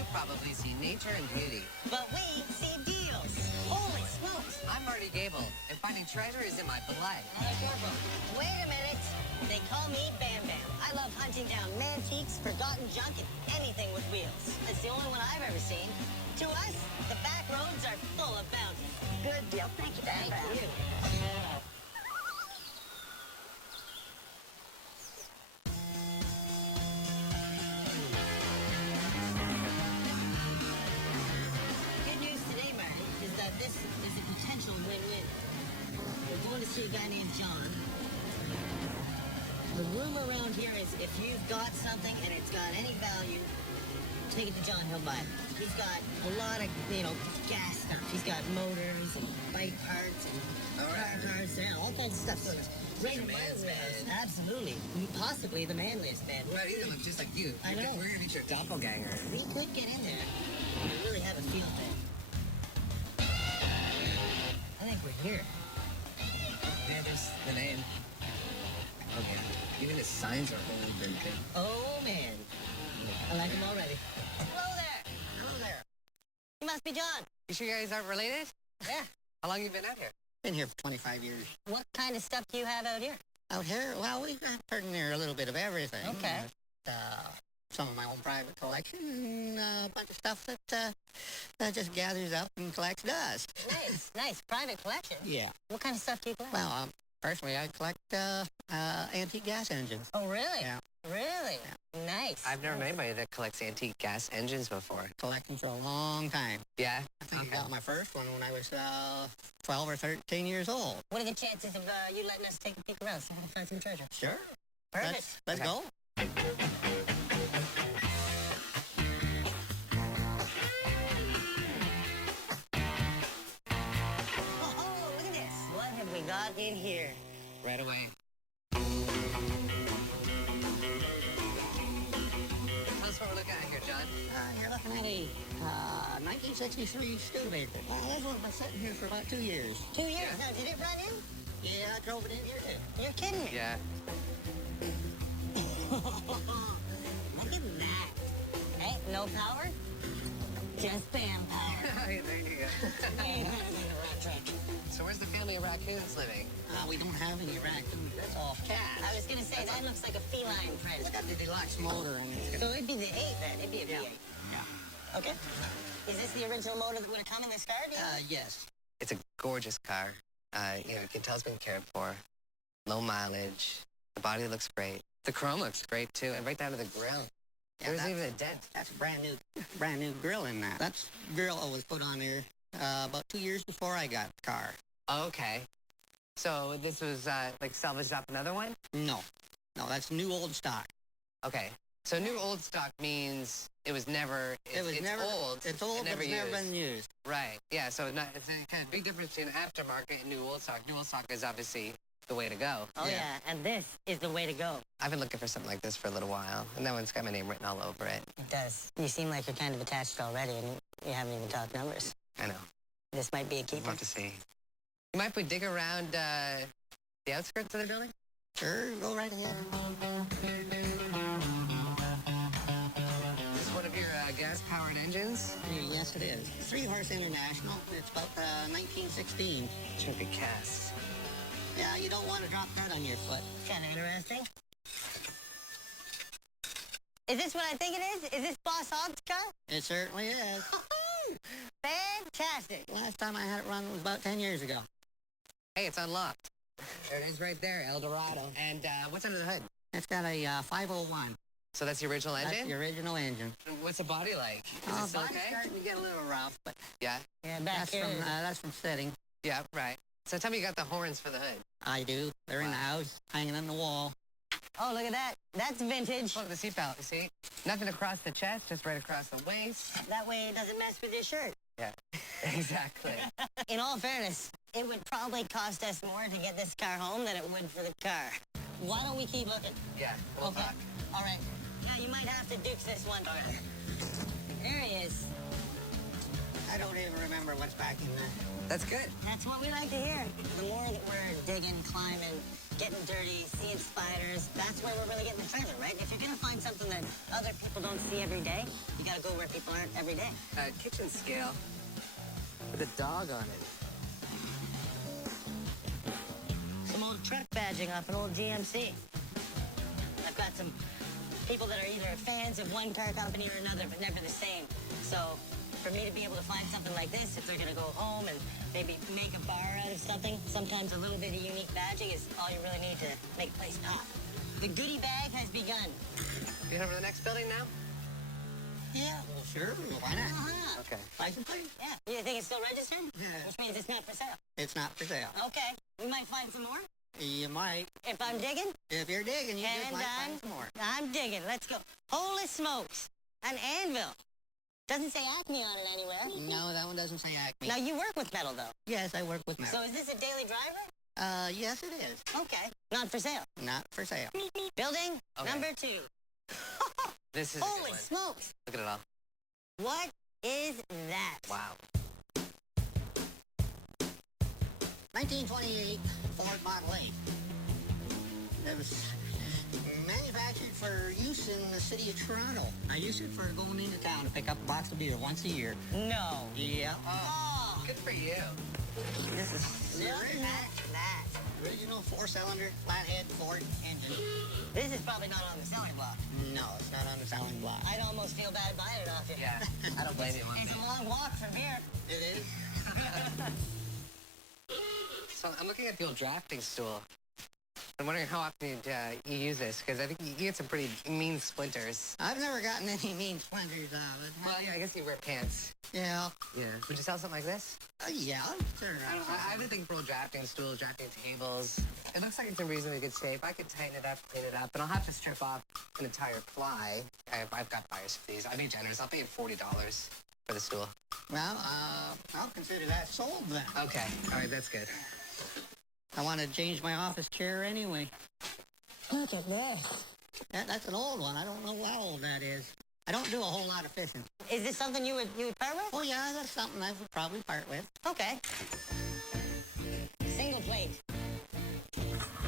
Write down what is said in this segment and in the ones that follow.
You probably see nature and beauty. But we see deals. Holy smokes. I'm Marty Gable, and finding treasure is in my blood. Wait a minute. They call me Bam Bam. I love hunting down antiques, forgotten junk, and anything with wheels. It's the only one I've ever seen. To us, the back roads are full of bounty. Good deal. Thank you, Bam Bam. Thank you. Good news today, Marty, is that this is a potential win-win. We're going to see a guy named John. The rumor around here is if you've got something and it's got any value, take it to John, he'll buy it. He's got a lot of, gas stuff. He's got motors and bike parts and car parts and all kinds of stuff. So it's great man's man. Absolutely. Possibly the manliest man. Right, you look just like you. I know. We're gonna be your doppelganger. We could get in there and really have a field day. I think we're here. Yeah, there's the name. Okay. Even his signs are holding pretty good. Oh, man. I like him already. Hello there. Hello there. You must be John. You sure you guys aren't related? Yeah. How long you been out here? Been here for 25 years. What kind of stuff do you have out here? Out here, well, we've got pretty near a little bit of everything. Okay. Some of my own private collection and a bunch of stuff that just gathers up and collects dust. Nice, nice. Private collection? Yeah. What kind of stuff do you collect? Well, personally, I collect antique gas engines. Oh, really? Yeah. Really? Yeah. Nice. I've never met anybody that collects antique gas engines before. Collecting for a long time. Yeah? I think I got my first one when I was 12 or 13 years old. What are the chances of you letting us take a peek around, see if we can find some treasure? Sure. Perfect. Let's go. Oh, look at this. What have we got in here? Right away. Tell us what we're looking at here, John. You're looking at a 1963 Studebaker. This one's been sitting here for about 2 years. 2 years. Now, did it run in? Yeah, I drove it in here too. You're kidding me. Yeah. Look at that. Hey, no power? Just bam power. There you go. So where's the family of raccoons living? We don't have any raccoons. That's all cats. I was going to say, that looks like a feline print. It's got the deluxe motor in it. So it'd be the 8 then. It'd be a V8. Yeah. Okay. Is this the original motor that would have come in this car? Yes. It's a gorgeous car. You can tell it's been cared for. Low mileage. The body looks great. The chrome looks great too, and right down to the grill. Yeah, There's even a dent. That's a brand new grill in that. That grill was put on there about 2 years before I got the car. Okay. So this was like salvaged off another one? No, that's new old stock. Okay. So new old stock means it was never. It's never old. It's old. Never It's never been used. Right. Yeah. So it's a kind of big difference between aftermarket and new old stock. New old stock is obviously the way to go. Oh, yeah. And this is the way to go. I've been looking for something like this for a little while, and that one's got my name written all over it. It does. You seem like you're kind of attached already, and you haven't even talked numbers. I know. This might be a keeper. We'll have to see. You mind if we dig around the outskirts of the building? Sure, go right ahead. Is this one of your gas-powered engines? Yes, it is. 3-horse International. It's about 1916. Should be cast. Yeah, you don't want to drop that on your foot. Kind of interesting. Is this what I think it is? Is this Boss Hogg's car? It certainly is. Fantastic. Last time I had it run was about 10 years ago. Hey, it's unlocked. There it is right there, El Dorado. And what's under the hood? It's got a 501. So that's the original engine? That's the original engine. What's the body like? Is it still Body's okay? starting to get a little rough, but Yeah? Yeah, back here. that's from setting. Yeah, right. So tell me you got the horns for the hood. I do. They're in the house, hanging on the wall. Oh, look at that. That's vintage. Look at the seat belt, you see? Nothing across the chest, just right across the waist. That way it doesn't mess with your shirt. Yeah, exactly. In all fairness, it would probably cost us more to get this car home than it would for the car. Why don't we keep looking? Yeah, we'll talk. All right. Yeah, you might have to dukes this one. There he is. I don't even remember what's back in there. That's good. That's what we like to hear. The more that we're digging, climbing, getting dirty, seeing spiders. That's where we're really getting the treasure, right? If you're gonna find something that other people don't see every day, you gotta go where people aren't every day. Kitchen scale with a dog on it. Some old truck badging off an old GMC. I've got some people that are either fans of one car company or another, but never the same. So for me to be able to find something like this, if they're gonna go home and maybe make a bar out of something, sometimes a little bit of unique badging is all you really need to make a place pop. The goodie bag has begun. You head over to the next building now? Yeah, well, sure. Why not? Uh-huh. Okay. License plate? Yeah. You think it's still registered? Yeah. Which means it's not for sale. It's not for sale. Okay. We might find some more. You might. If I'm digging, If you're digging, you just and might find some more. I'm digging. Let's go. Holy smokes. An anvil. Doesn't say Acme on it anywhere. No, that one doesn't say Acme. Now, you work with metal, though. Yes, I work with metal. So is this a daily driver? Yes, it is. Okay. Not for sale. Not for sale. Building Okay. number 2. This is a good Holy one. smokes. Look at it all. What is that? Wow. 1928 Ford Model 8. It was manufactured for use in the city of Toronto. I used it for going into town to pick up a box of beer once a year. No. Yeah. Oh. Good for you. This is the Look at that. original 4-cylinder flathead Ford engine. This is probably not on the selling block. No, it's not on the selling block. I'd almost feel bad buying it off you. Yeah. I don't blame you one It's bit. a long walk from here. It is. So I'm looking at the old drafting stool. I'm wondering how often you use this, because I think you get some pretty mean splinters. I've never gotten any mean splinters out of it. Well, yeah, I guess you wear pants. Yeah. Yeah. Would you sell something like this? Yeah, sure. I would think for old drafting stools, drafting tables. It looks like it's in reasonably good shape. I could tighten it up, clean it up, but I'll have to strip off an entire ply. I've got buyers for these. I'll be generous. I'll pay you $40 for the stool. Well, I'll consider that sold then. Okay. All right, that's good. I want to change my office chair anyway. Look at this. That's an old one. I don't know how old that is. I don't do a whole lot of fishing. Is this something you would part with? Oh, yeah, that's something I would probably part with. Okay. Single plate.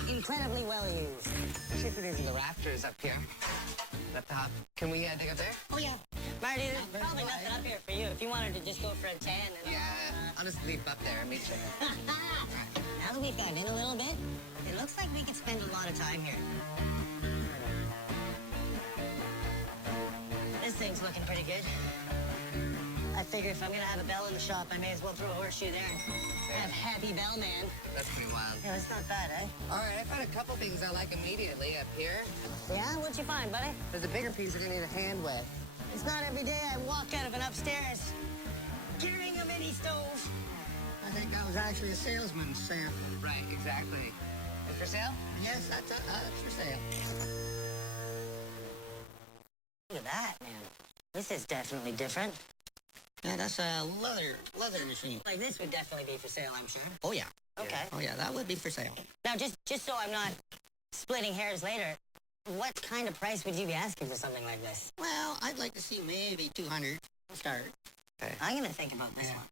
Incredibly well used. Especially for these in the rafters up here. Up top. Can we dig up there? Oh, yeah. Marty, there's very probably wide. nothing up here for you if you wanted to just go for a tan. And Yeah. I'll just leave up there and meet you. Now that we've gotten in a little bit, it looks like we could spend a lot of time here. This thing's looking pretty good. I figure if I'm gonna have a bell in the shop, I may as well throw a horseshoe there and have Happy Bellman. That's pretty wild. Yeah, it's not bad, eh? All right, I found a couple things I like immediately up here. Yeah, what'd you find, buddy? There's a bigger piece you're gonna need a hand with. It's not every day I walk out of an upstairs carrying a mini stove. I think that was actually a salesman's sample. Right, exactly. And for sale? Yes, that's for sale. Look at that, man. This is definitely different. Yeah, that's a leather machine. Like this would definitely be for sale, I'm sure. Oh, yeah. Okay. Oh, yeah, that would be for sale. Now, just so I'm not splitting hairs later, what kind of price would you be asking for something like this? Well, I'd like to see maybe 200 to start. Okay. I'm gonna think about this one.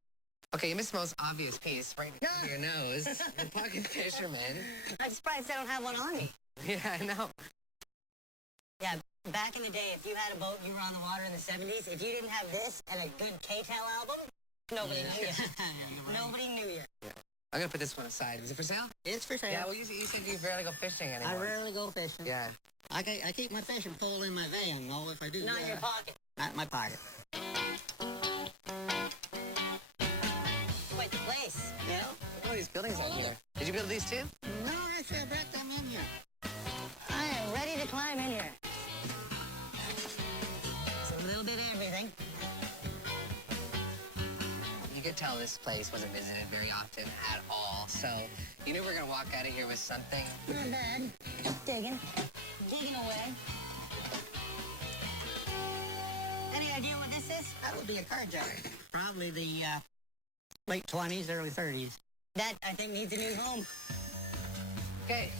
Okay, you missed the most obvious piece right under your nose. The pocket fisherman. I'm surprised I don't have one on me. Yeah, I know. Yeah, back in the day, if you had a boat, you were on the water in the 70s, if you didn't have this and a good K-Tel album, nobody knew you. Nobody knew you. I'm gonna put this one aside. Is it for sale? It's for sale. Yeah, well, you said you rarely go fishing anymore. I rarely go fishing. Yeah. I keep my fishing pole in my van, though, if I do. Not in your pocket. Not in my pocket. Quite the place. Yeah? Look at all these buildings out here. Did you build these too? No, actually, I brought them in here. I am ready to climb in here. It's a little bit of everything. You could tell this place wasn't visited very often at all. So you knew we were gonna walk out of here with something. Not bad. Digging. Digging away. Any idea what this is? That would be a car jar. Probably the late 20s, early 30s. That, I think, needs a new home. Okay,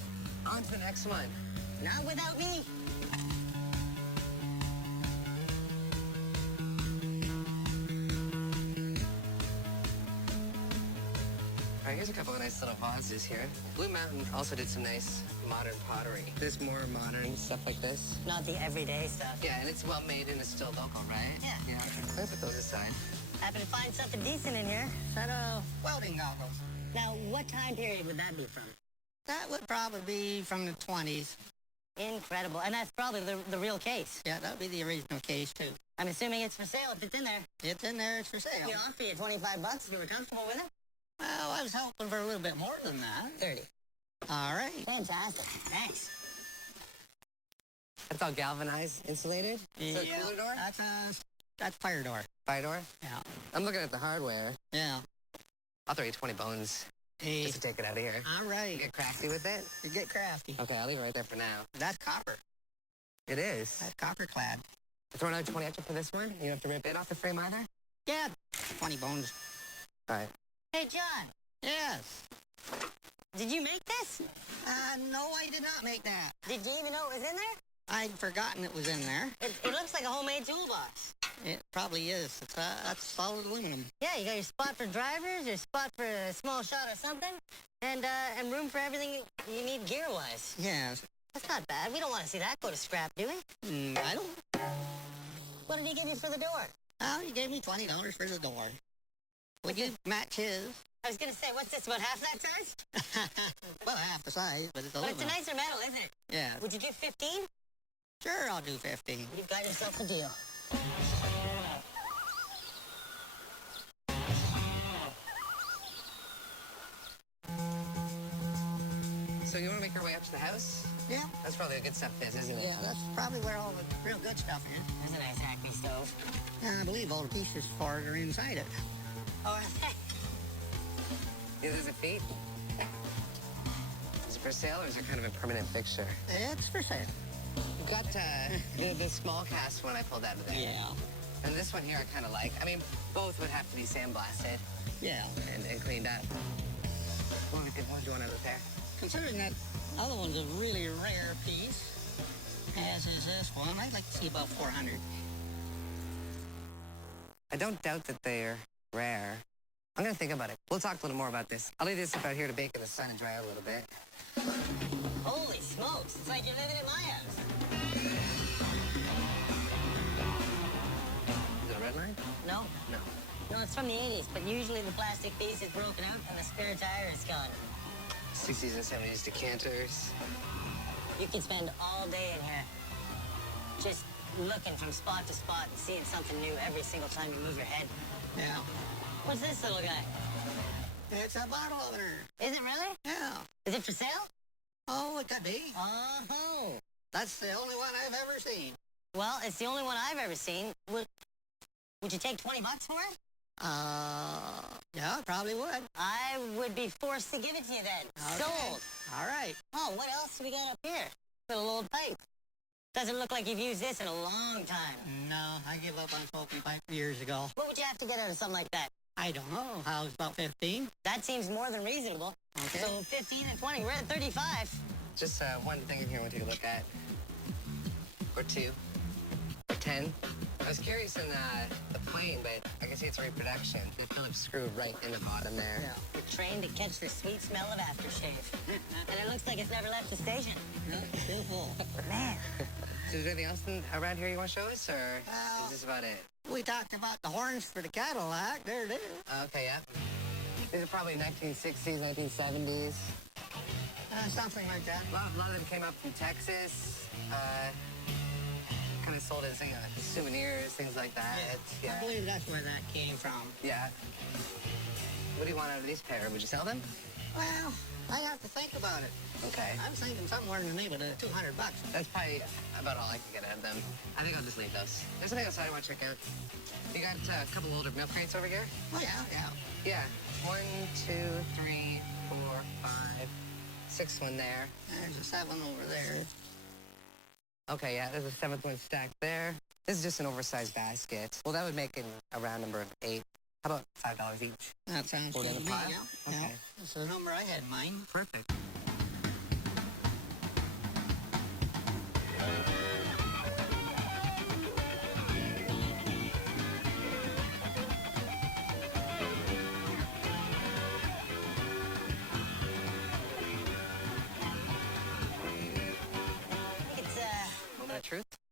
on to the next one. Not without me. All right, here's a couple of nice little vases here. Blue Mountain also did some nice modern pottery. There's more modern stuff like this. Not the everyday stuff. Yeah, and it's well made and it's still local, right? Yeah. Yeah. Let's put those aside. Happen to find something decent in here. Set of welding goggles. Now, what time period would that be from? That would probably be from the 20s. Incredible. And that's probably the real case. Yeah, that would be the original case, too. I'm assuming it's for sale if it's in there. It's in there, it's for sale. We'd offer you $25 if you were comfortable with it. Well, I was hoping for a little bit more than that. 30. All right. Fantastic. Thanks. That's all galvanized, insulated? Yeah, So cooler door? That's fire door. Fire door? Yeah. I'm looking at the hardware. Yeah. I'll throw you 20 bones Hey. just to take it out of here. All You right. get crafty with it? You get crafty. Okay, I'll leave it right there for now. That's copper. It is. That's copper clad. Throw another 20 extra for this one? You don't have to rip it off the frame either? Yeah, 20 bones. All right. Hey, John. Yes. Did you make this? No, I did not make that. Did you even know it was in there? I'd forgotten it was in there. It looks like a homemade toolbox. It probably is. It's, that's solid aluminum. Yeah, you got your spot for drivers, your spot for a small shot or something, and room for everything you need gear-wise. Yes. That's not bad. We don't want to see that go to scrap, do we? I don't. What did he give you for the door? Oh, he gave me $20 for the door. Would you match his? I was going to say, what's this, about half that size? Well, half the size, but it's But it's a aluminum. nicer metal, isn't it? Yeah. Would you do 15? Sure, I'll do 15. You've got yourself a deal. So you want to make your way up to the house? Yeah. That's probably a good stuff is, isn't it? Yeah, that's probably where all the real good stuff is. There's a nice Acme stove. I believe all the pieces for it are inside it. Oh, Is this a feat? Is it for sale or is it kind of a permanent fixture? It's for sale. You've got the small cast one I pulled out of there. Yeah. And this one here I kind of like. I mean, both would have to be sandblasted Yeah. and cleaned up. What do you want out of there? Considering that other one's a really rare piece, as is this one, I'd like to see about 400. I don't doubt that they're rare. I'm going to think about it. We'll talk a little more about this. I'll leave this stuff out here to bake in the sun and dry out a little bit. holy smokes. It's like you're living in my house. Is it a red line? No? No. No, it's from the 80s, but usually the plastic piece is broken out and the spare tire is gone. 60s and 70s decanters. You can spend all day in here just looking from spot to spot and seeing something new every single time you move your head. Yeah. What's this little guy? It's a bottle opener. Is it really? Yeah. Is it for sale? Oh, it could be. Oh. That's the only one I've ever seen. Well, it's the only one I've ever seen. Would you take $20 for it? Yeah, I probably would. I would be forced to give it to you then. Okay. Sold. All right. Oh, what else do we got up here? Little old pipe. Doesn't look like you've used this in a long time. No, I gave up on smoking pipe years ago. What would you have to get out of something like that? I don't know. How it's about 15? That seems more than reasonable. Okay. So 15 and 20, we're at 35. Just one thing in here I want to take a look at. Or two. Or 10. I was curious in the plane, but I can see it's a reproduction. The Phillips screw right in the bottom there. Yeah. We're trained to catch the sweet smell of aftershave. And it looks like it's never left the station. No, still full. Man. So is there anything else around here you want to show us, or Well- is this about it? We talked about the horns for the Cadillac. There it is. Okay, yeah. These are probably 1960s, 1970s. Something like that. A lot of them came up from Texas. Kind of sold as souvenirs, things like that. I believe that's where that came from. Yeah. What do you want out of these pair? Would you sell them? Well, I have to think about it. Okay. I was thinking somewhere in the neighborhood of $200. That's probably about all I can get out of them. I think I'll just leave those. There's something else I want to check out. You got a couple older milk crates over here? Oh, yeah, yeah. Yeah. 1, 2, 3, 4, 5, 6 one there. There's a 7 over there. Okay, yeah, there's a 7th one stacked there. This is just an oversized basket. Well, that would make a round number of 8. How about $5 each? That sounds Four good down to to me, five? yeah. Okay. Yeah. That's the number I had in mind. Perfect.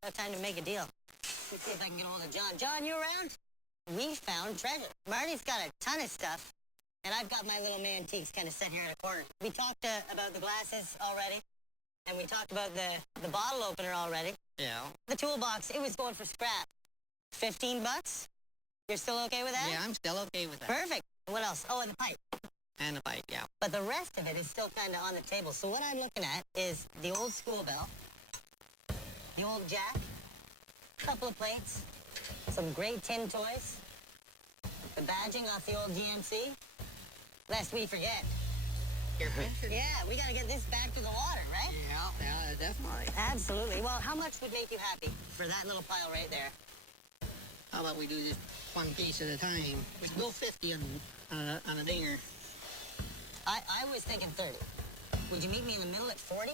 About time to make a deal. Let's see if I can get a hold of John. John, you around? We found treasure. Marty's got a ton of stuff, and I've got my little mantiques kind of set here in a corner. We talked about the glasses already, and we talked about the bottle opener already. Yeah. The toolbox, it was going for scrap. 15 bucks? You're still okay with that? Yeah, I'm still okay with that. Perfect. What else? Oh, and the pipe. And the bite, yeah. But the rest of it is still kind of on the table. So what I'm looking at is the old school bell, the old jack, a couple of plates, some great tin toys, the badging off the old GMC, lest we forget. Your picture? Yeah, we got to get this back to the water, right? Yeah, definitely. Absolutely. Well, how much would make you happy for that little pile right there? How about we do this one piece at a time? We can go 50 on a dinger. I was thinking 30. Would you meet me in the middle at 40?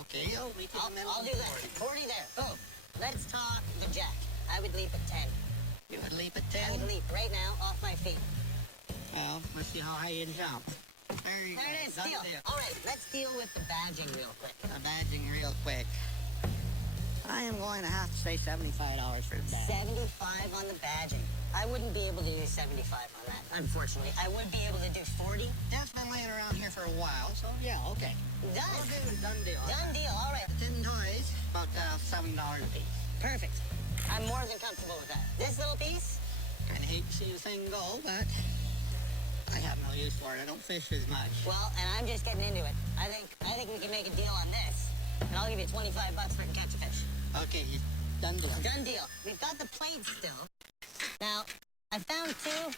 Okay, I'll do that. 40 there. Boom. Let's talk the jack. I would leap at 10. You would leap at I 10? would leap right now off my feet. Well, let's see how high you can jump. There you go. There it is. Done Deal. deal. All right, let's deal with the badging real quick. The badging real quick. I am going to have to say $75 for the badge. 75 on the badging. I wouldn't be able to do 75 on that, unfortunately. I would be able to do 40. That's been laying around here for a while, so yeah, okay. Done. Done deal. Done deal. All right. 10 toys, about $7 a piece. Perfect. I'm more than comfortable with that. This little piece? Kind of hate to see the thing go, but I have no use for it. I don't fish as much. Well, and I'm just getting into it. I think we can make a deal on this, and I'll give you 25 bucks if I can catch a fish. Okay, done deal. Done deal. We've got the plates still. Now, I found two.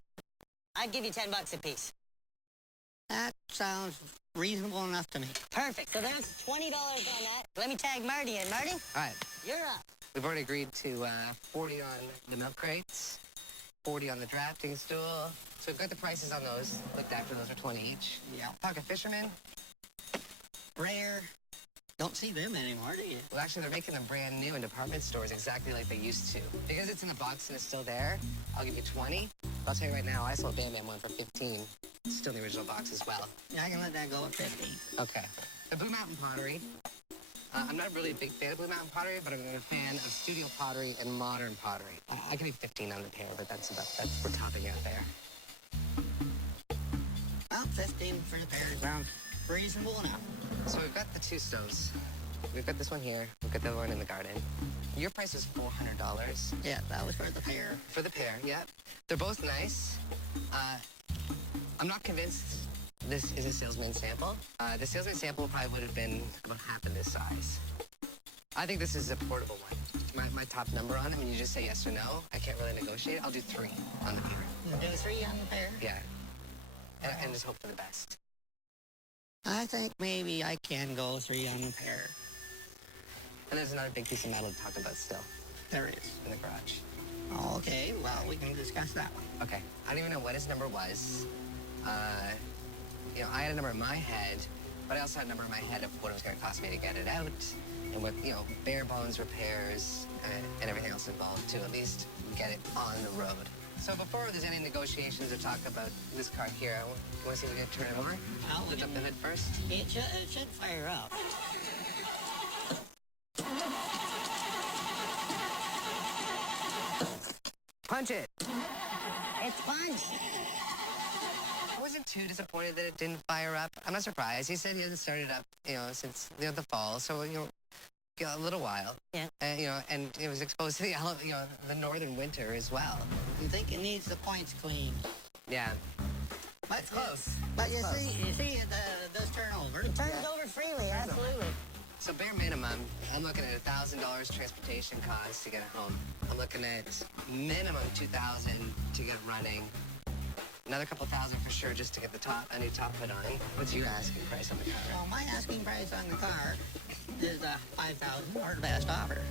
I'd give you 10 bucks a piece. That sounds reasonable enough to me. Perfect. So there's $20 on that. Let me tag Marty in. Marty, All right. you're up. We've already agreed to 40 on the milk crates, 40 on the drafting stool. So we've got the prices on those. Looked after those are 20 each. Yeah. Pocket fishermen. Rare. Don't see them anymore, do you? Well, actually, they're making them brand new in department stores exactly like they used to. Because it's in the box and it's still there, I'll give you 20. I'll tell you right now, I sold Bam Bam one for 15. It's still in the original box as well. Yeah, I can let that go at 50. Okay. The Blue Mountain Pottery. I'm not really a big fan of Blue Mountain Pottery, but I'm a fan of studio pottery and modern pottery. I can do 15 on the pair, but we're topping out there. Well, 15 for the pair sounds reasonable enough. So we've got the two stoves. We've got this one here. We've got the other one in the garden. Your price was $400. Yeah, that was for the pair. For the pair, yep. They're both nice. I'm not convinced this is a salesman sample. The salesman sample probably would have been about half of this size. I think this is a portable one. My top number on it, when you just say yes or no, I can't really negotiate. I'll do 3 on the pair. You do 3 on the pair? Yeah. And just hope for the best. I think maybe I can go 3 on the pair. And there's another big piece of metal to talk about still There is. in the garage. Okay, well, we can discuss that one. Okay. I don't even know what his number was. I had a number in my head, but I also had a number in my head of what it was going to cost me to get it out, and what, bare bones repairs and everything else involved to at least get it on the road. So before there's any negotiations or talk about this car here, you want to see if we can turn it over? I'll Lift up the hood first. It should fire up. Punch it! It's punch. I wasn't too disappointed that it didn't fire up. I'm not surprised. He said he hasn't started up, since the fall, so, a little while. Yeah. And it was exposed to the northern winter as well. You think it needs the points cleaned? Yeah. But close. But you see, it does turn over. It turns over freely, absolutely. So bare minimum, I'm looking at $1,000 transportation costs to get it home. I'm looking at minimum $2,000 to get it running. Another couple thousand for sure just to get a new top hood on. What's your asking price on the car? Well, my asking price on the car is $5,000 or the best offer.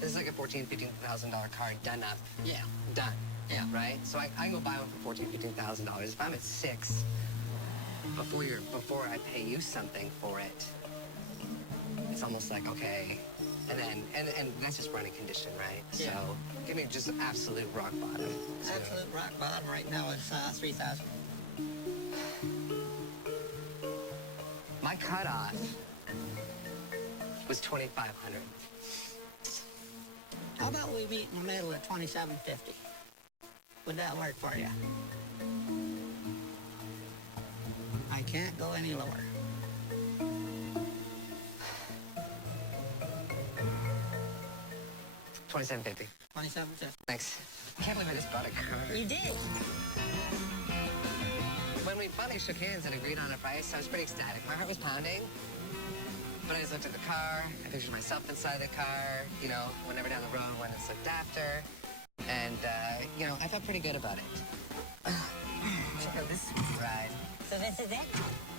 This is like a $14,000, $15,000 car done up. Yeah. Done. Yeah. Right? So I can go buy one for $14,000, $15,000. If I'm at $6,000 before I pay you something for it, it's almost like, okay. And that's just running condition, right? Yeah. So give me just absolute rock bottom. Absolute rock bottom right now is $3,000. My cutoff was $2,500. How about we meet in the middle at $2,750? Would that work for you? I can't go any lower. $2,750. $2,750. Thanks. I can't believe I just bought a car. You did. When we finally shook hands and agreed on a price, I was pretty ecstatic. My heart was pounding. But I just looked at the car, I pictured myself inside the car, you know, whenever down the road when it's looked after. And, you know, I felt pretty good about it. Check out this sweet ride. So this is it?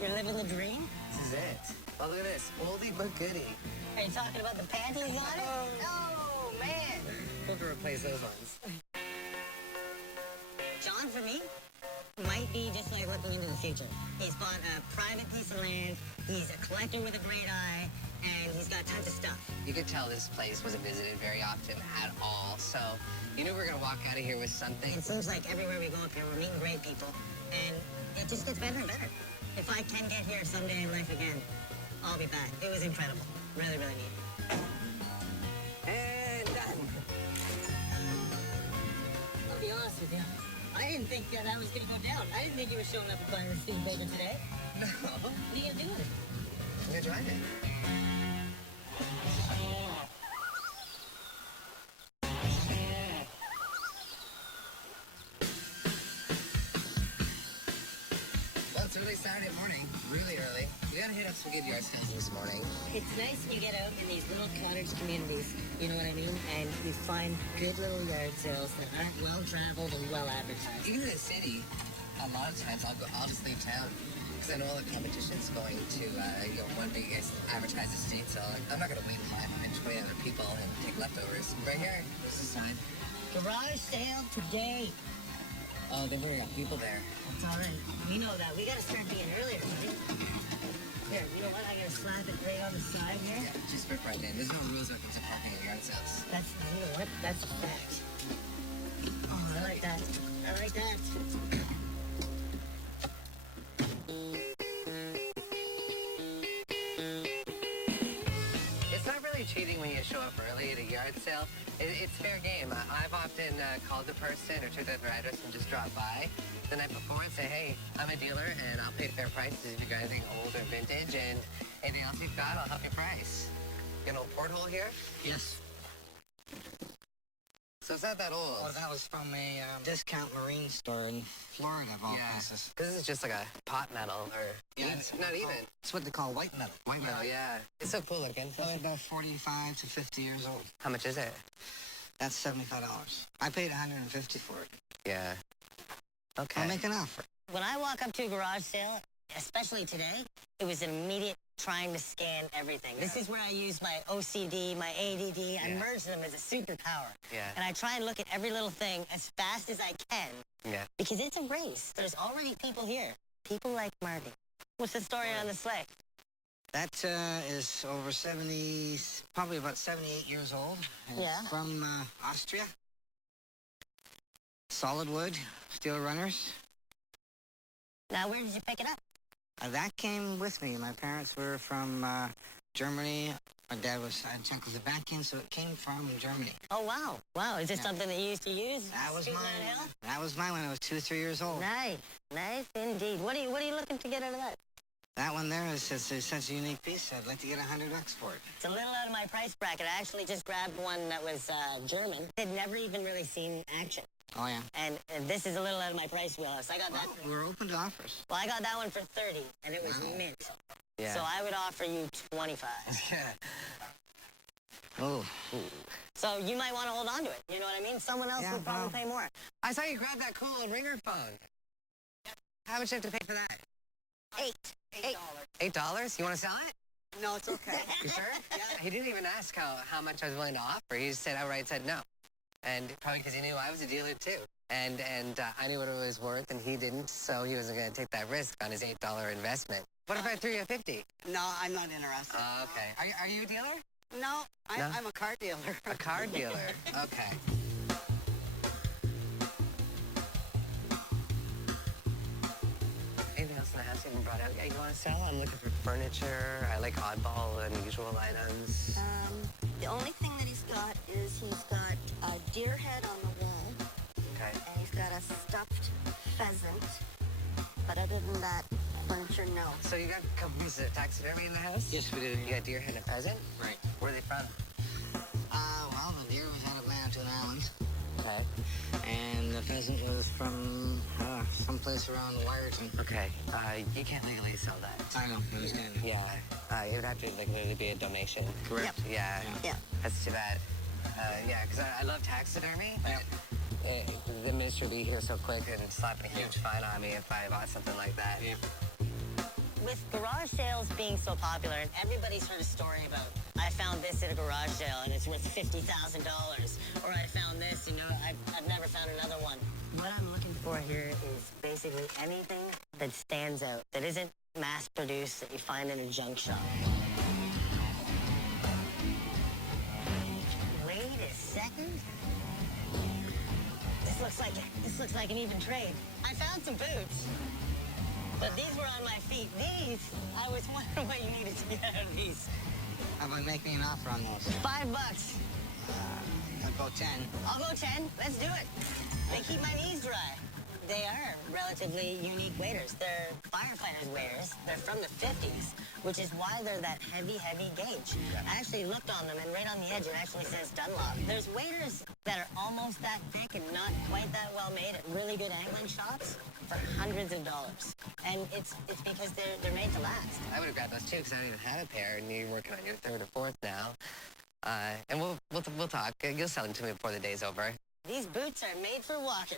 You're living the dream? This is it. Oh, look at this. Oldie but goodie. Are you talking about the panties on it? Oh, man. We'll have to replace those ones. John, for me, might be just like looking into the future. He's bought a private piece of land, he's a collector with a great eye, and he's got tons of stuff. You could tell this place wasn't visited very often at all, so you knew we were going to walk out of here with something. It seems like everywhere we go up here, we're meeting great people, and it just gets better and better. If I can get here someday in life again, I'll be back. It was incredible. Really, really neat. And done. I'll be honest with you. I didn't think that was going to go down. I didn't think you were showing up at Byron Steamboat today. No. What are you going to do with it? I'm going to drive it. Well, it's early Saturday morning. Really early. We got to hit up some good yard sales this morning. It's nice when you get out in these little cottage communities, you know what I mean? And you find good little yard sales that aren't well-traveled and well-advertised. Even in the city, a lot of times I'll just leave town because I know all the competition's going to you know, one big advertised estate, so I'm not going to wait in line behind 20 other people and take leftovers. Right here, there's the sign. Garage sale today. Oh, they've already got people there. That's all right. We know that. We got to start being earlier. Here, you know what? I got to slap it right on the side here. Yeah, just rip right in. There's no rules when it comes to parking at yard sales. That's, you know what? That's a fact. Oh, I like that. I like that. It's not really cheating when you show up early at a yard sale. It's fair game. I've often called the person or took their address and just dropped by the night before and say, hey, I'm a dealer and I'll pay fair prices if you got anything old or vintage, and anything else you've got, I'll help you price. You know, porthole here? Yes. So it's not that old. Oh, that was from a discount marine store in Florida, of all Yeah. places. This is just like a pot metal, or it's not even. It's what they call white metal. White metal, yeah. It's so cool looking. It's about 45 to 50 years old. How much is it? That's $75. I paid $150 for it. Yeah. Okay. I'll make an offer. When I walk up to a garage sale, especially today, it was an immediate trying to scan everything. This is where I use my OCD, my ADD. I Yeah. merge them as a superpower. Yeah. And I try and look at every little thing as fast as I can Yeah. because it's a race. There's already people here. People like Marty. What's the story on the sleigh? That is over 70, probably about 78 years old. And Yeah. It's from Austria. Solid wood, steel runners. Now, where did you pick it up? That came with me. My parents were from Germany. My dad was Czechoslovakian, so it came from Germany. Oh, wow. Wow. Is this Yeah. something that you used to use? That was Shooting mine. that hill? That was mine when I was 2 or 3 years old. Nice. Nice indeed. What are you looking to get out of that? That one there is such a unique piece. I'd like to get $100 for it. It's a little out of my price bracket. I actually just grabbed one that was German. Had never even really seen action. Oh, yeah. And this is a little out of my price wheelhouse. I got that. Well, we're open to offers. Well, I got that one for 30, and it was mint. Yeah. So I would offer you 25. Yeah. Oh. So you might want to hold on to it. You know what I mean? Someone else Yeah, would probably well. pay more. I saw you grab that cool little ringer phone. How much do you have to pay for that? $8. You want to sell it? No, it's okay. You sure? Yeah. He didn't even ask how much I was willing to offer. He just said outright said no. And probably because he knew I was a dealer too. And I knew what it was worth and he didn't, so he wasn't going to take that risk on his $8 investment. What if I threw you a 50? No, I'm not interested. Okay. Are you a dealer? No, No? I'm a car dealer. A car dealer. Okay. Anything else in the house you brought out yet you want to sell? I'm looking for furniture. I like oddball, unusual items. The only thing that he's got is he's got a deer head on the wall, Okay. and he's got a stuffed pheasant. But other than that, furniture, no. So you got a couple pieces of taxidermy in the house? Yes, we do. You got deer head and a pheasant? Right. Where are they from? Well, the deer was out of Manitoulin Island, Okay. and the pheasant was from someplace around Wyerton. Okay. You can't legally sell that. I know, I understand. Yeah. It would have to literally be a donation. Correct. Yep. Yeah. Yeah. That's too bad. Yeah, because I love taxidermy, but the minister would be here so quick and slap a huge fine on me if I bought something like that. Yeah. With garage sales being so popular, and everybody's heard a story about, I found this at a garage sale and it's worth $50,000, or I found this, I've never found another one. What I'm looking for here is basically anything that stands out, that isn't mass-produced, that you find in a junk shop. Wait a second. This looks like an even trade. I found some boots. But these were on my feet. These, I was wondering what you needed to get out of these. How about make me an offer on those? $5. I'll go 10. I'll go 10. Let's do it. They keep my knees dry. They are relatively unique waders. They're firefighters' waders. They're from the 50s, which is why they're that heavy, heavy gauge. I actually looked on them, and right on the edge, it actually says Dunlop. There's waders that are almost that thick and not quite that well made at really good angling shops for hundreds of dollars. And it's because they're made to last. I would have grabbed those too because I don't even have a pair, and you're working on your third or fourth now. And we'll talk. You'll sell them to me before the day's over. These boots are made for walking.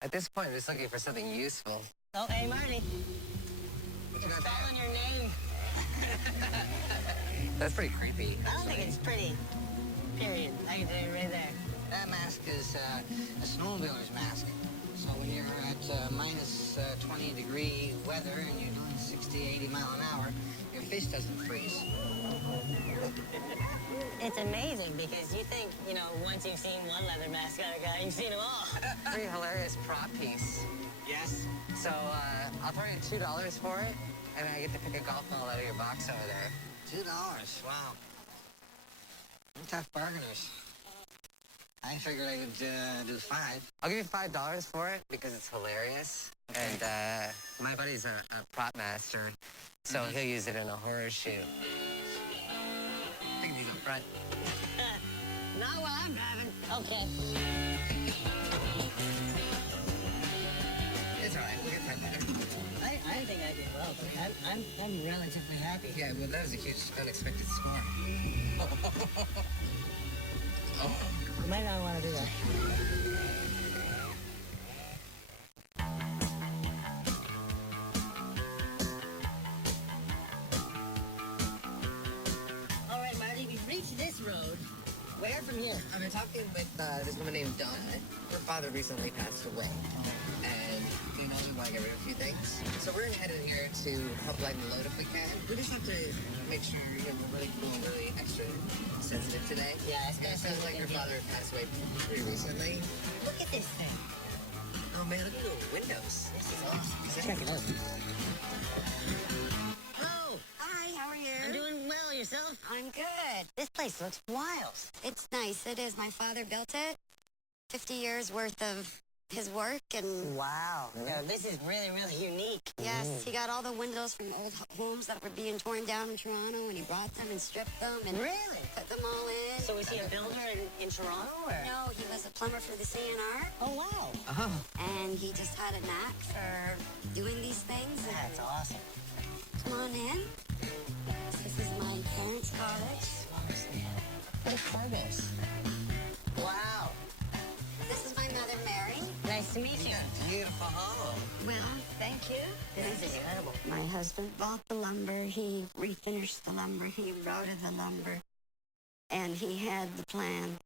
At this point, I'm just looking for something useful. Oh, hey, Marty. It's spelling your name. That's pretty creepy. I don't think it's pretty. Period. I can tell you right there. That mask is a snowmobiler's mask. So when you're at minus 20-degree weather and you're doing 60, 80 mile an hour, your face doesn't freeze. It's amazing because you think, once you've seen one leather mascot guy, you've seen them all. Pretty hilarious prop piece. Yes. So I'll throw you $2 for it, and I get to pick a golf ball out of your box over there. $2. Wow. You're tough bargainers. I figured I could do 5. I'll give you $5 for it because it's hilarious. Okay. And my buddy's a prop master, so he'll use it in a horror shoot. I can use it front. Not while I'm driving. Okay. It's all right. We'll get that better. I think I did well, but I'm relatively happy. Yeah, well, that was a huge unexpected score. You might not want to do that. All right, Marty, we've reached this road. Where from here? I've been talking with this woman named Dawn. Her father recently passed away. And, we want to get rid of a few things. So we're headed here to help lighten the load if we can. We just have to make sure we're really cool and really extra sensitive today. Yeah, it's it sounds like your father passed away pretty recently. Look at this thing. Oh, man, look at the windows. This is awesome. Check it out. Hello. Hi, how are you? I'm doing well. Yourself? I'm good. This place looks wild. It's nice. It is. My father built it. 50 years worth of his work, and Wow. Yeah, this is really, really unique. yes, he got all the windows from old homes that were being torn down in Toronto, and he brought them and stripped them and Really? put them all in. So is he a builder in Toronto, or? No, he was a plumber for the CNR, Oh, wow. Oh, and he just had a knack for doing these things. And That's awesome. come on in. This is my parents' cottage. what a progress. Wow. This is my mother, Mary. Nice to meet you. Beautiful home. Well, Thank you. This is incredible. my husband bought the lumber. He refinished the lumber. He routed the lumber. And he had the plan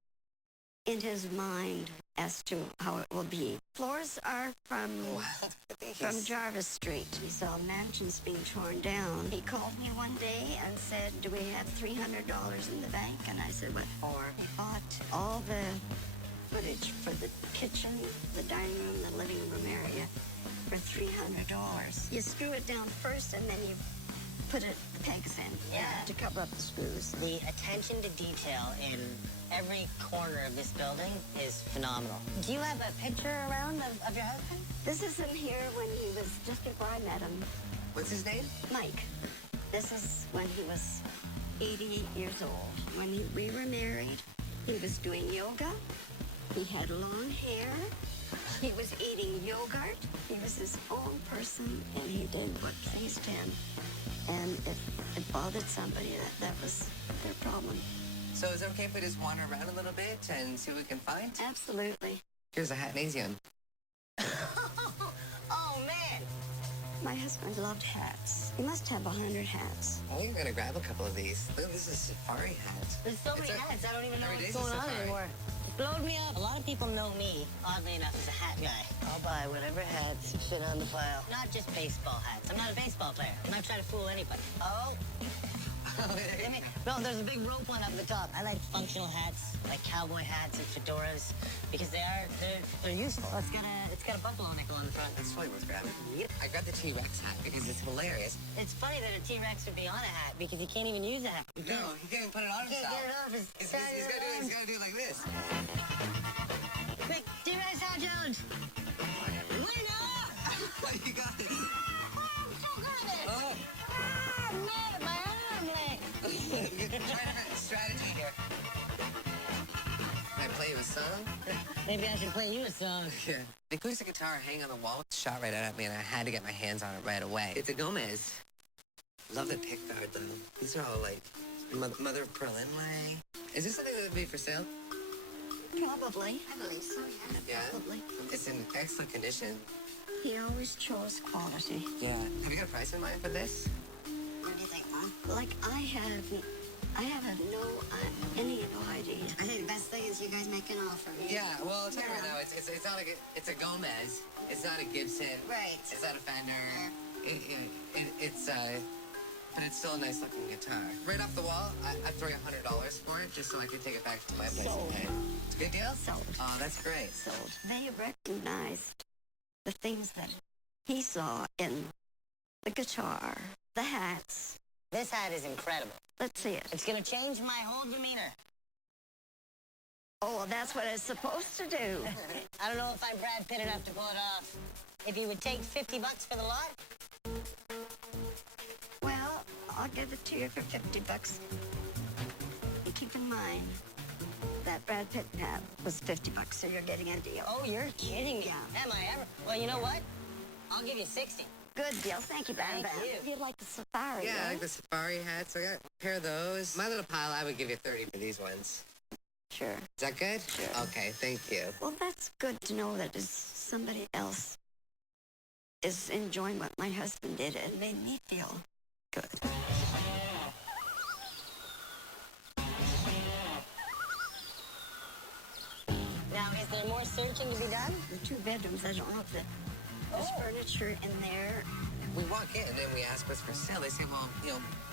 in his mind as to how it will be. Floors are from Jarvis Street. He saw mansions being torn down. He called me one day and said, do we have $300 in the bank? And I said, what for? He bought all the footage for the kitchen, the dining room, the living room area. for $300. You screw it down first, and then you put the pegs in. Yeah. To cover up the screws. The attention to detail in every corner of this building is phenomenal. Do you have a picture around of your husband? This is him here when he was, just before I met him, What's his name? Mike. This is when he was 88 years old. When we were married, he was doing yoga. He had long hair. He was eating yogurt. He was his own person, and he did what pleased him. And if it bothered somebody, that was their problem. So is it okay if we just wander around a little bit and see what we can find? Absolutely. Here's a hat Nasium. Oh, man. My husband loved hats. He must have 100 hats. I think I'm gonna grab a couple of these. Look, this is a safari hat. There's so many It's a- hats, I don't even know every what's day's a going on safari. anymore. Load me up. A lot of people know me, oddly enough, as a hat guy. I'll buy whatever hats fit on the file. Not just baseball hats. I'm not a baseball player. I'm not trying to fool anybody. Oh. No, there's a big rope one up the top. I like functional hats, like cowboy hats and fedoras, because they're useful. Oh, it's got a buffalo nickel on the front. That's totally worth grabbing. I grabbed the T-Rex hat because it's hilarious. It's funny that a T-Rex would be on a hat because you can't even use a hat. No, he can't even put it on You can't himself. get it off his He's gotta do it like this. Quick, T-Rex hat challenge. Winner! You got it. I'm so good at this. Oh. Ah, man, my arm leg. Try a different strategy here. Can I play you a song? Maybe I should play you a song. Yeah. The acoustic guitar hanging on the wall shot right at me, and I had to get my hands on it right away. It's a Gomez. Love the pickguard, though. These are all like mother of pearl inlay. Is this something that would be for sale? Probably. I believe so, yeah. Yeah. Probably. It's in excellent condition. He always chose quality. Yeah. Have you got a price in mind for this? What do you think, Mom? Like, I have any idea. I think the best thing is you guys make an offer. Yeah. Well, I'll tell you right now, it's not like it's a Gomez. It's not a Gibson. Right. It's not a Fender. But it's still a nice looking guitar. Right off the wall, I'd throw you $100 for it, just so I could take it back to my place. Sold. Okay. It's a good deal? Sold. Oh, that's great. Sold. They recognized the things that he saw in the guitar, the hats. This hat is incredible. Let's see it. It's going to change my whole demeanor. Oh, that's what it's supposed to do. I don't know if I'm Brad Pitt enough to pull it off. If you would take $50 for the lot, Well, I'll give it to you for $50. And keep in mind that Brad Pitt hat was $50, so you're getting a deal. oh, you're kidding me. Yeah. Am I ever? Well, you know what? I'll give you 60. Good deal. Thank you, Bam Thank Bam. you. You like the safari, Yeah, I eh? like the safari hats. I got a pair of those. My little pile, I would give you 30 for these ones. Sure. Is that good? Sure. Okay, thank you. Well, that's good to know that somebody else is enjoying what my husband did. It made me feel good. Now, is there more searching to be done? The 2 bedrooms, I don't know if there's furniture in there. We walk in and we ask what's for sale. They say, well,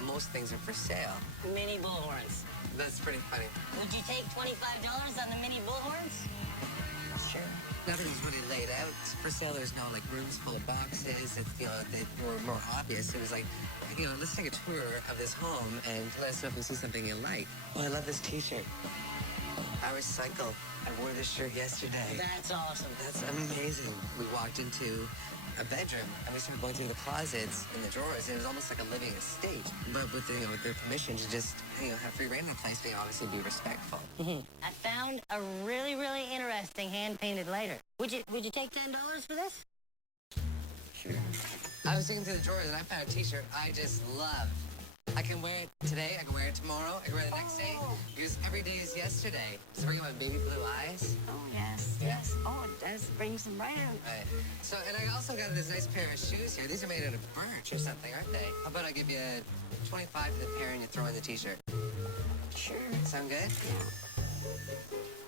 most things are for sale. Mini bullhorns. That's pretty funny. Would you take $25 on the mini bullhorns? Sure. Nothing's really laid out. For sale, there's no like rooms full of boxes. It's, they were more obvious. It was like, let's take a tour of this home and let us know if we see something you like. Oh, I love this T-shirt. I recycle. I wore this shirt yesterday. That's awesome. That's amazing. We walked into a bedroom and we started going through the closets and the drawers. And it was almost like a living estate. But with their permission to just have free reign in the place, they obviously be respectful. I found a really, really interesting hand-painted lighter. Would you take $10 for this? Sure. I was digging through the drawers and I found a T-shirt I just love. I can wear it today, I can wear it tomorrow, I can wear it the next day, because every day is yesterday. Does it bring up my baby blue eyes? Oh, yes, yes. Oh, it does bring some right out. Right. So, and I also got this nice pair of shoes here. These are made out of birch or something, aren't they? How about I give you 25 for the pair and you throw in the T-shirt? Sure. Sound good? Yeah.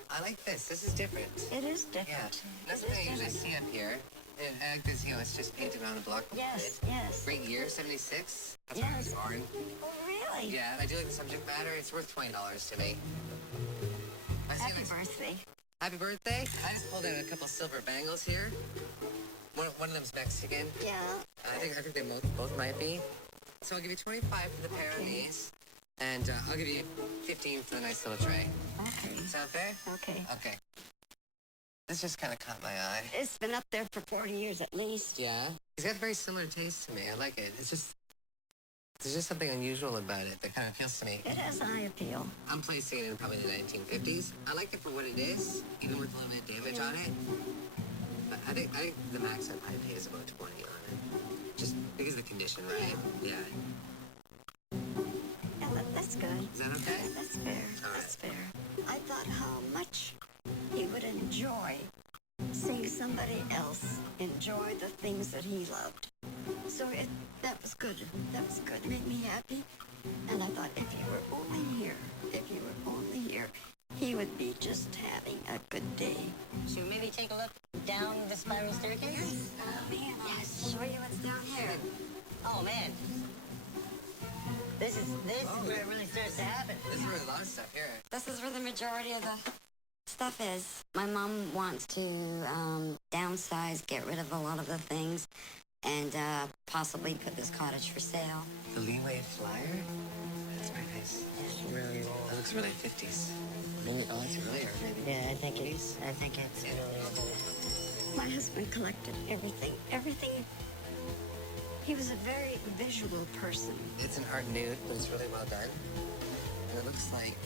I like this. This is different. It is Yeah. different. That's It what I is usually different. see up here. And I like this, it's just painted on the block. Yes, yes. Great year, 76. That's when I was Yes. born. Oh, really? Yeah, and I do like the subject matter. It's worth $20 to me. I see Happy nice- birthday. Happy birthday. I just pulled out a couple silver bangles here. One of them's Mexican. Yeah. I think they both might be. So I'll give you 25 for the pair of these, and I'll give you 15 for the nice little tray. Okay. Sound fair? Okay. Okay. This just kind of caught my eye. It's been up there for 40 years at least. Yeah. He's got a very similar taste to me. I like it. There's just something unusual about it that kind of appeals to me. It has eye appeal. I'm placing it in probably the 1950s. I like it for what it is, even with a little bit of damage on it. But I think the max I'd probably pay is about 20 on it. Just because of the condition, right? Yeah. Yeah, that's good. Is that okay? That's fair. All right. That's fair. I thought how much he would enjoy seeing somebody else enjoy the things that he loved. So that was good. That was good. It made me happy. And I thought if you were only here, he would be just having a good day. Should we maybe take a look down the spiral staircase? Yes. Show you what's down here. Oh, man. This is where it really starts to happen. This is where a lot of stuff here. This is where the majority of the stuff is. My mom wants to downsize, get rid of a lot of the things, and possibly put this cottage for sale. The Leeway Flyer? That's very nice. That looks really 50s. Maybe, it's really early. Yeah, I think it's really... My husband collected everything. He was a very visual person. It's an art nude, but it's really well done. And it looks like...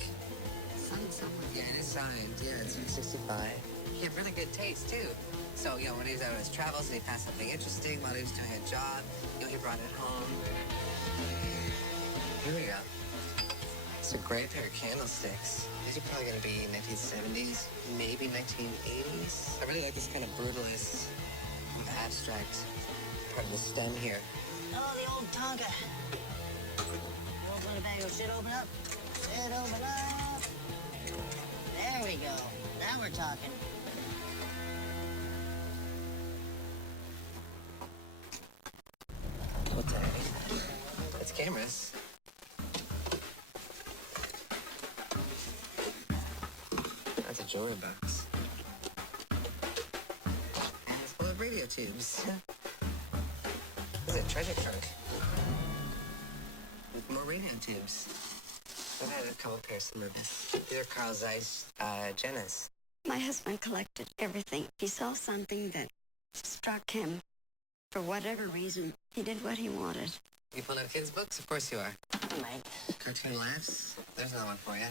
Signed somewhere. Yeah, it is signed. Yeah, it's 65. He had really good taste, too. So, when he was out on his travels and he passed something interesting while he was doing a job, he brought it home. Here we go. It's a great pair of candlesticks. These are probably going to be 1970s, maybe 1980s. I really like this kind of brutalist, abstract part of the stem here. Oh, the old Tonka. You open the bag, shit open up. Shit open up. There we go. Now we're talking. What's that? It's cameras. That's a jewelry box. And it's full of radio tubes. This is a treasure trunk. With more radio tubes. I've had a couple pairs similar. These are Carl Zeiss Jennas. My husband collected everything. He saw something that struck him. For whatever reason, he did what he wanted. You pulling out kids' books? Of course you are. Mike. Cartoon laughs? There's another one for you.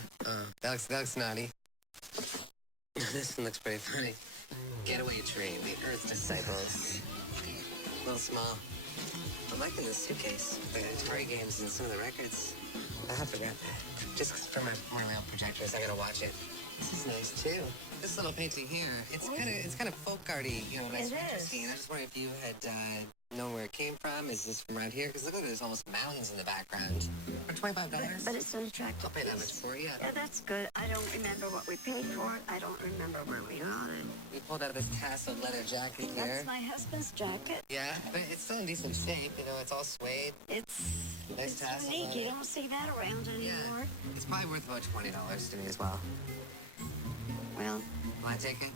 That looks naughty. This one looks pretty funny. Getaway Train, the Earth Disciples. A little small. I'm liking this suitcase. The Atari games and some of the records. I have to grab that. Just for my more real projectors, I gotta watch it. This is nice too. This little painting here, it's kind of folk arty, nice It is. scene. I just wondered if you had known where it came from. Is this from around here? Because look at there's almost mountains in the background. For $25. But it's an attractive I'll pay that much piece. for you. Yeah, that's good. I don't remember what we paid for it. I don't remember where we got it. We pulled out this tasseled leather jacket here. That's my husband's jacket. Yeah, but it's still in decent shape. It's all suede. It's Nice tassels unique. on You it. don't see that around anymore. It's probably worth about $20 to me as well. Well, Will I take it?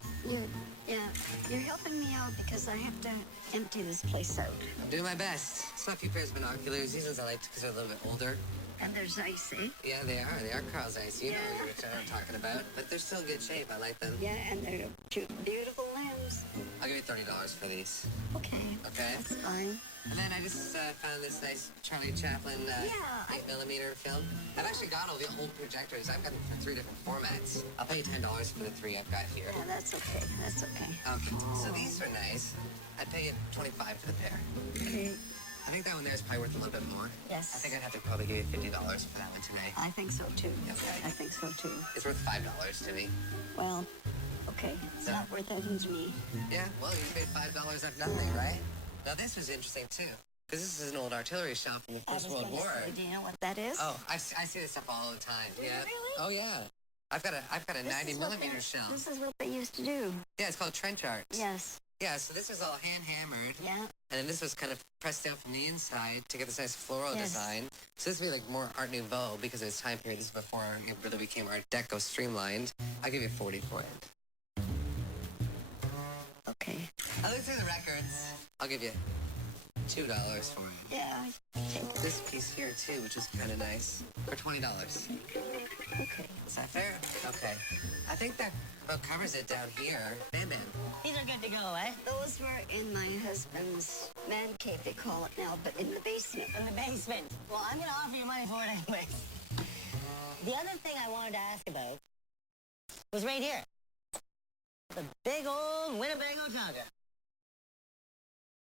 you're helping me out because I have to empty this place out. I'm doing my best. Saw a few pairs of binoculars. These ones I liked because they're a little bit older. And there's ice, eh? Yeah, they are. They are Carl Zeiss. You know Yeah. what I'm talking about. But they're still in good shape. I like them. Yeah, and they're two beautiful limbs. I'll give you $30 for these. Okay. Okay? That's fine. And then I just found this nice Charlie Chaplin Yeah, 8mm film. I've actually got all the old projectors. I've got them for 3 different formats. I'll pay you $10 for the 3 I've got here. Yeah, that's okay. That's okay. Okay, so these are nice. I'd pay you $25 for the pair. Okay. I think that one there is probably worth a little bit more. Yes. I think I'd have to probably give you $50 for that one today. I think so too. Okay. I think so too. It's worth $5 to me. Well, okay. It's not worth anything to me. Yeah, well, you paid $5 off nothing, right? Now this was interesting too, because this is an old artillery shop from the I First was World gonna War. say, do you know what that is? Oh, I see this stuff all the time. Yeah. Really? Oh yeah. I've got a This 90 is what millimeter they- shell. This is what they used to do. Yeah, it's called trench art. Yes. Yeah, so this is all hand hammered. Yeah. And then this was kind of pressed down from the inside to get this nice floral Yes. design. So this would be like more Art Nouveau because of its time period. This is before it really became Art Deco streamlined. I'll give you 40 for it. Okay. I looked through the records. I'll give you $2 for it. Yeah, This piece here too, which is kind of nice, for $20. okay. Is that fair? Okay. I think that about covers it down here. Bam Bam. These are good to go, eh? Those were in my husband's man cave, they call it now, but in the basement. In the basement. Well, I'm going to offer you money for it anyways. The other thing I wanted to ask about was right here. The big old Winnebago Tonka.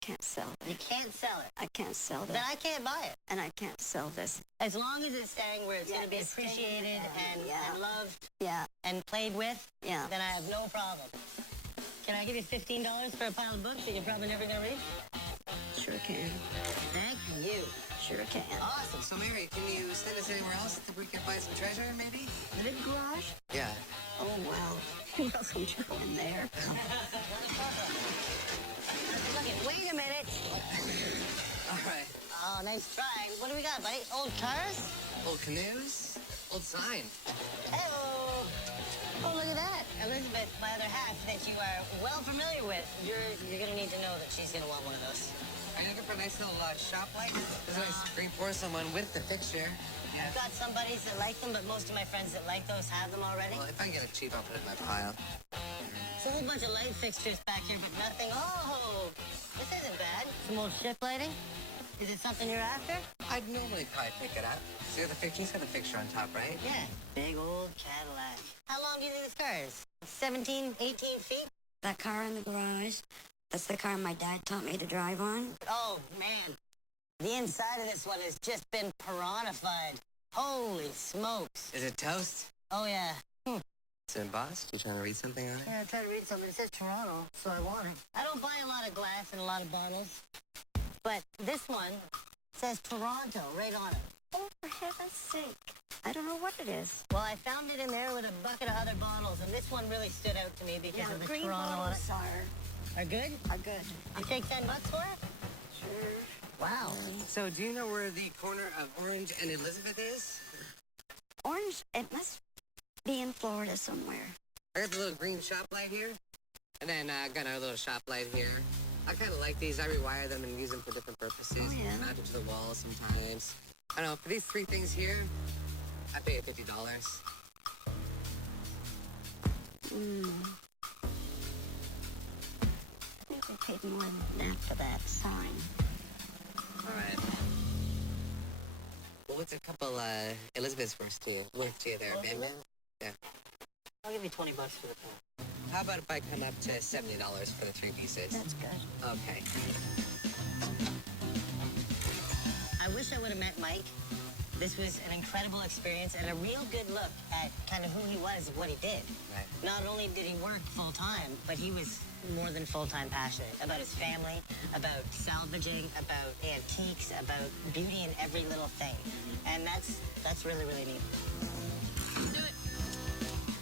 Can't sell it. You can't sell it. I can't sell Then that. I can't buy it. And I can't sell this. As long as it's staying where it's Yeah, going to be it's staying, appreciated and loved Yeah, and played with, yeah. then I have no problem. Can I give you $15 for a pile of books that you're probably never going to read? Sure can. Thank you. Sure can. Awesome. So Mary, can you send us anywhere else that we can find some treasure, maybe? The big garage? Yeah. Oh, well. Who else would you go in there? Look it. Wait a minute. All right. Oh, nice try. What do we got, buddy? Old cars? Old canoes. Old sign. Hello. Oh, look at that. Elizabeth, my other half, that you are well familiar with. You're going to need to know that she's going to want one of those. Are you looking for a nice little shop light? There's a nice green porcelain one with the fixture. Yeah. I've got some buddies that like them, but most of my friends that like those have them already. Well, if I get it cheap, I'll put it in my pile. There's a whole bunch of light fixtures back here, but nothing. Oh, this isn't bad. Some old ship lighting. Is it something you're after? I'd normally probably pick it up. See the picture? He's got the picture on top, right? Yeah. Big old Cadillac. How long do you think this car is? 17, 18 feet? That car in the garage, that's the car my dad taught me to drive on. Oh, man. The inside of this one has just been piranha-fied. Holy smokes. Is it toast? Oh, yeah. It's embossed? You trying to read something on it? Yeah, I'm trying to read something. It says Toronto, so I want it. I don't buy a lot of glass and a lot of bottles, but this one says Toronto right on it. Oh, for heaven's sake. I don't know what it is. Well, I found it in there with a bucket of other bottles, and this one really stood out to me because of the green Toronto on it. bottles Are good? are good. You take $10 for it? Sure. Wow. So, do you know where the corner of Orange and Elizabeth is? Orange, it must be in Florida somewhere. I got the little green shop light here. And then I got another little shop light here. I kind of like these. I rewire them and use them for different purposes. Oh, yeah. Mount them to the wall sometimes. I don't know, for these three things here, I pay $50. I think I paid more than that for that sign. All right. Well, what's a couple Elizabeth's worth to you there, Bam Bam? Yeah. I'll give you $20 for the pen. How about if I come up to $70 for the three pieces? That's good. Okay. I wish I would have met Mike. This was an incredible experience and a real good look at kind of who he was and what he did. Right. Not only did he work full-time, but he was more than full-time passionate about his family, about salvaging, about antiques, about beauty in every little thing. And that's really, really neat. Do it.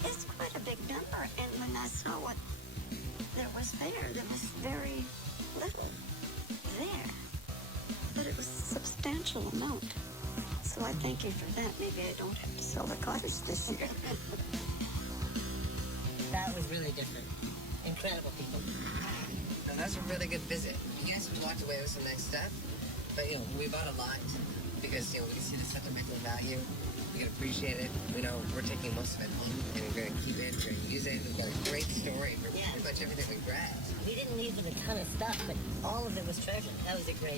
It's quite a big number, and when I saw what there was very little there. But it was a substantial amount. So I thank you for that. Maybe I don't have to sell the cottage this year. That was really different. Incredible people. And that's a really good visit. You guys walked away with some nice stuff, but we bought a lot because we can see the sentimental value. We can appreciate it. We know we're taking most of it home, and we're going to keep it. We're going to use it. We've got a great story for pretty much everything we grabbed. We didn't leave with a ton of stuff, but all of it was treasure. That was a great